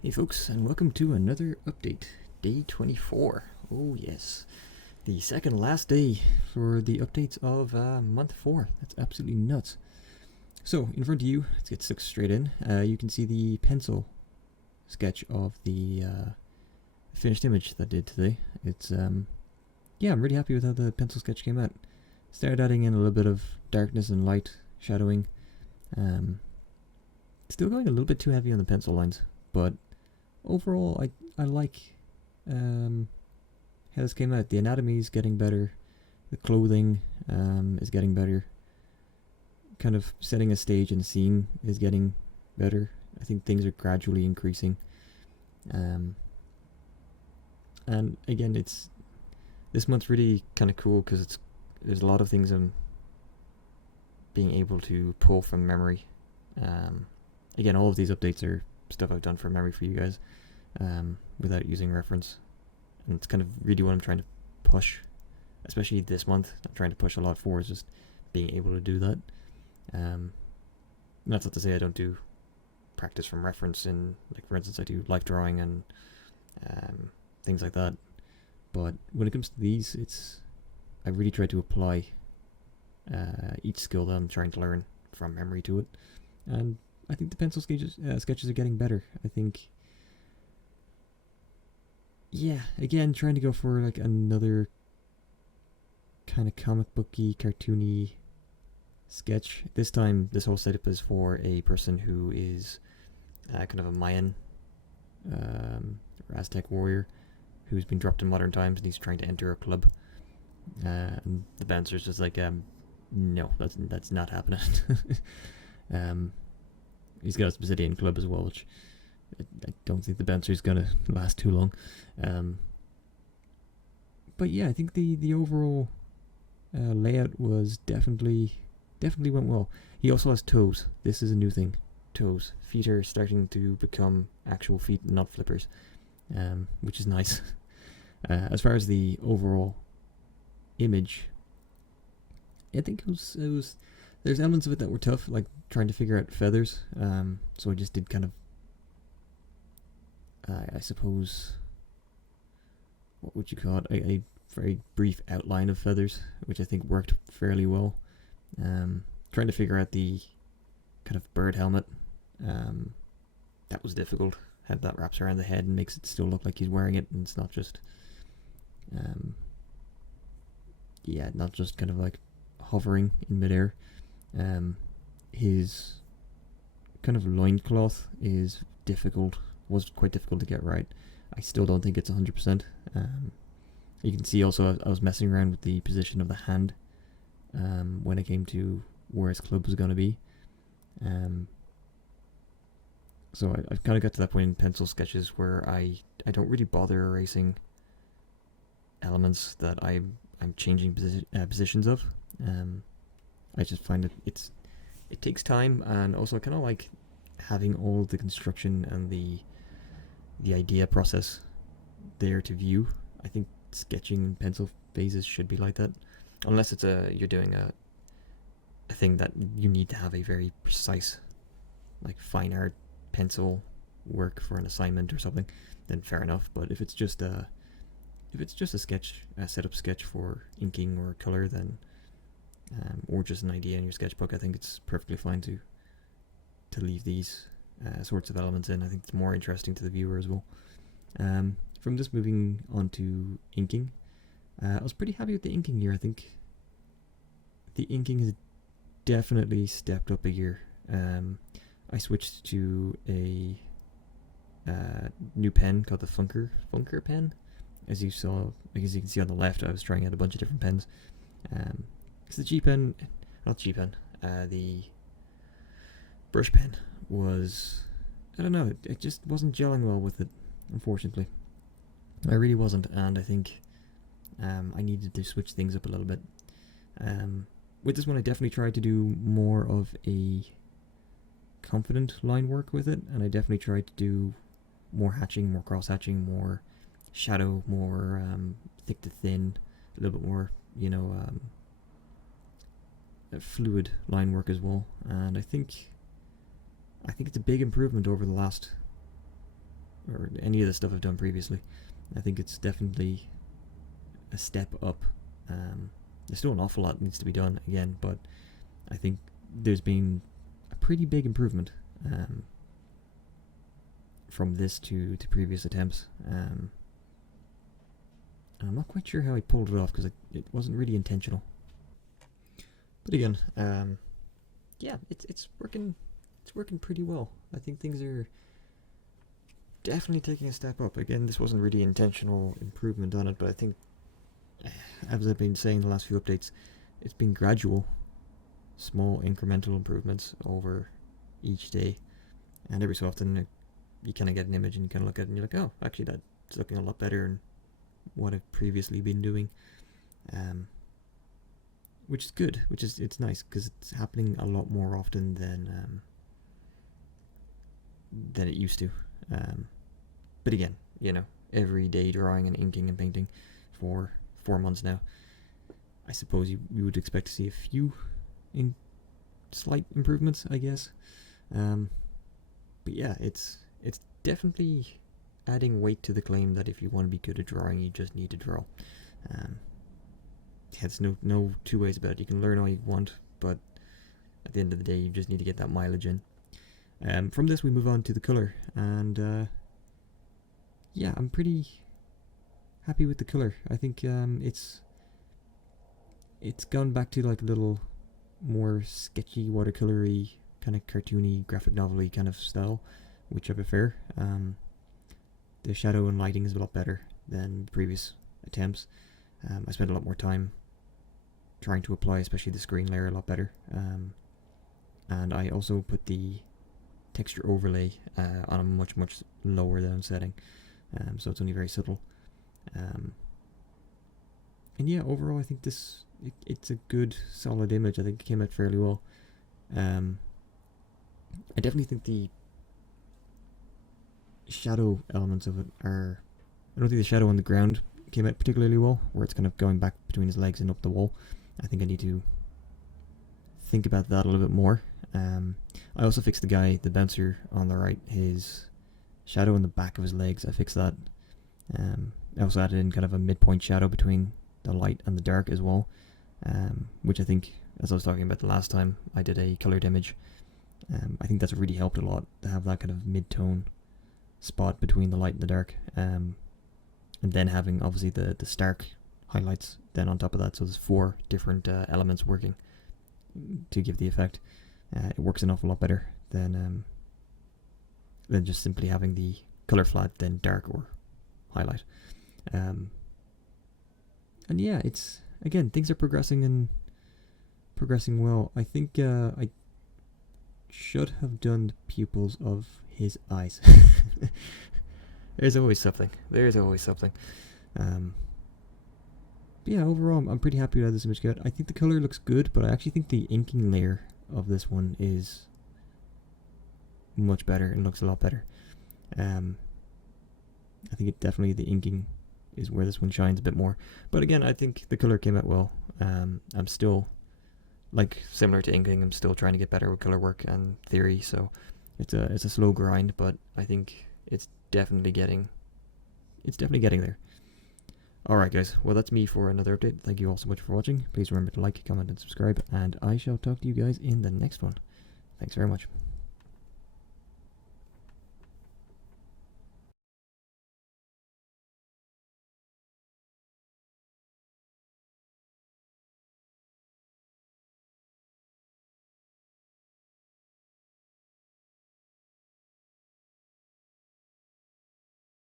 Hey folks, and welcome to another update, day 24. Oh yes, the second last day for the updates of month 4. That's absolutely nuts. So, in front of you, let's get stuck straight in. You can see the pencil sketch of the finished image that I did today. It's, yeah, I'm really happy with how the pencil sketch came out. Started adding in a little bit of darkness and light shadowing. Still going a little bit too heavy on the pencil lines, but overall, I like how this came out. The anatomy is getting better. The clothing is getting better. Kind of setting a stage and a scene is getting better. I think things are gradually increasing. And again, this month's really kind of cool because there's a lot of things I'm being able to pull from memory. Again, all of these updates are stuff I've done from memory for you guys, without using reference, and it's kind of really what I'm trying to push, especially this month. I'm trying to push a lot for is just being able to do that. That's not to say I don't do practice from reference in, like, for instance, I do life drawing and things like that, but when it comes to these, I really try to apply each skill that I'm trying to learn from memory to it, and I think the pencil sketches are getting better. I think, yeah, again, trying to go for like another kind of comic booky, cartoony sketch. This time, this whole setup is for a person who is kind of a Mayan Aztec warrior who's been dropped in modern times and he's trying to enter a club. And the bouncer's just like, no, that's not happening. He's got a Brazilian club as well, which I don't think the bouncer's gonna last too long. But yeah, I think the overall layout was definitely went well. He also has toes. This is a new thing. Toes. Feet are starting to become actual feet, not flippers, which is nice. As far as the overall image, I think it was. There's elements of it that were tough, like trying to figure out feathers. So I just did kind of, I suppose, what would you call it? A very brief outline of feathers, which I think worked fairly well. Trying to figure out the kind of bird helmet. That was difficult. How that wraps around the head and makes it still look like he's wearing it, and it's not just, not just kind of like hovering in midair. His kind of loincloth is was quite difficult to get right. I still don't think it's 100%. You can see also I was messing around with the position of the hand when it came to where his club was going to be. So I've kind of got to that point in pencil sketches where I don't really bother erasing elements that I'm changing positions of. I just find that it takes time, and also I kind of like having all the construction and the idea process there to view. I think sketching in pencil phases should be like that, unless it's you're doing a thing that you need to have a very precise, like, fine art pencil work for an assignment or something, then fair enough. But if it's just a sketch, a setup sketch for inking or color, then or just an idea in your sketchbook, I think it's perfectly fine to leave these sorts of elements in. I think it's more interesting to the viewer as well. From this, moving on to inking, I was pretty happy with the inking here. I think the inking has definitely stepped up a gear. I switched to a new pen called the Funker pen. As you can see on the left, I was trying out a bunch of different pens. Because the the brush pen was, I don't know, it just wasn't gelling well with it, unfortunately. I really wasn't, and I think I needed to switch things up a little bit. With this one, I definitely tried to do more of a confident line work with it, and I definitely tried to do more hatching, more cross hatching, more shadow, more thick to thin, a little bit more, fluid line work as well. And I think it's a big improvement over the last or any of the stuff I've done previously. I think it's definitely a step up. There's still an awful lot needs to be done again, but I think there's been a pretty big improvement from this to previous attempts. And I'm not quite sure how I pulled it off because it wasn't really intentional. But again, yeah, it's working. It's working pretty well. I think things are definitely taking a step up. Again, this wasn't really intentional improvement on it, but I think, as I've been saying the last few updates, it's been gradual, small incremental improvements over each day, and every so often you kind of get an image and you kind of look at it and you're like, oh, actually that's looking a lot better than what I've previously been doing, which is good, it's nice because it's happening a lot more often than it used to. But again, you know, every day drawing and inking and painting for 4 months now, I suppose you would expect to see a few slight improvements, I guess. But yeah, it's definitely adding weight to the claim that if you want to be good at drawing, you just need to draw. There's no two ways about it. You can learn all you want, but at the end of the day, you just need to get that mileage in. From this, we move on to the color, and yeah, I'm pretty happy with the color. I think it's gone back to like a little more sketchy, watercolory, kind of cartoony, graphic novel-y kind of style, which I prefer. The shadow and lighting is a lot better than previous attempts. I spent a lot more time trying to apply, especially the screen layer, a lot better. And I also put the texture overlay on a much lower down setting, so it's only very subtle. And yeah, overall I think it's a good solid image. I think it came out fairly well. I definitely think the shadow elements of it are, I don't think the shadow on the ground came out particularly well, where it's kind of going back between his legs and up the wall. I think I need to think about that a little bit more. I also fixed the bouncer on the right, his shadow in the back of his legs. I fixed that. I also added in kind of a midpoint shadow between the light and the dark as well, which I think, as I was talking about the last time I did a colored image, I think that's really helped a lot to have that kind of mid-tone spot between the light and the dark, and then having obviously the stark highlights then on top of that, so there's 4 different elements working to give the effect. It works an awful lot better than just simply having the color flat then dark or highlight. And yeah, it's, again, things are progressing well. I think I should have done the pupils of his eyes. There's always something. But yeah, overall, I'm pretty happy with how this image got. I think the color looks good, but I actually think the inking layer of this one is much better and looks a lot better. I think it definitely, the inking is where this one shines a bit more. But again, I think the color came out well. I'm still, like, similar to inking, I'm still trying to get better with color work and theory, so it's a slow grind, but I think it's definitely getting there. Alright guys, well that's me for another update. Thank you all so much for watching. Please remember to like, comment and subscribe, and I shall talk to you guys in the next one. Thanks very much.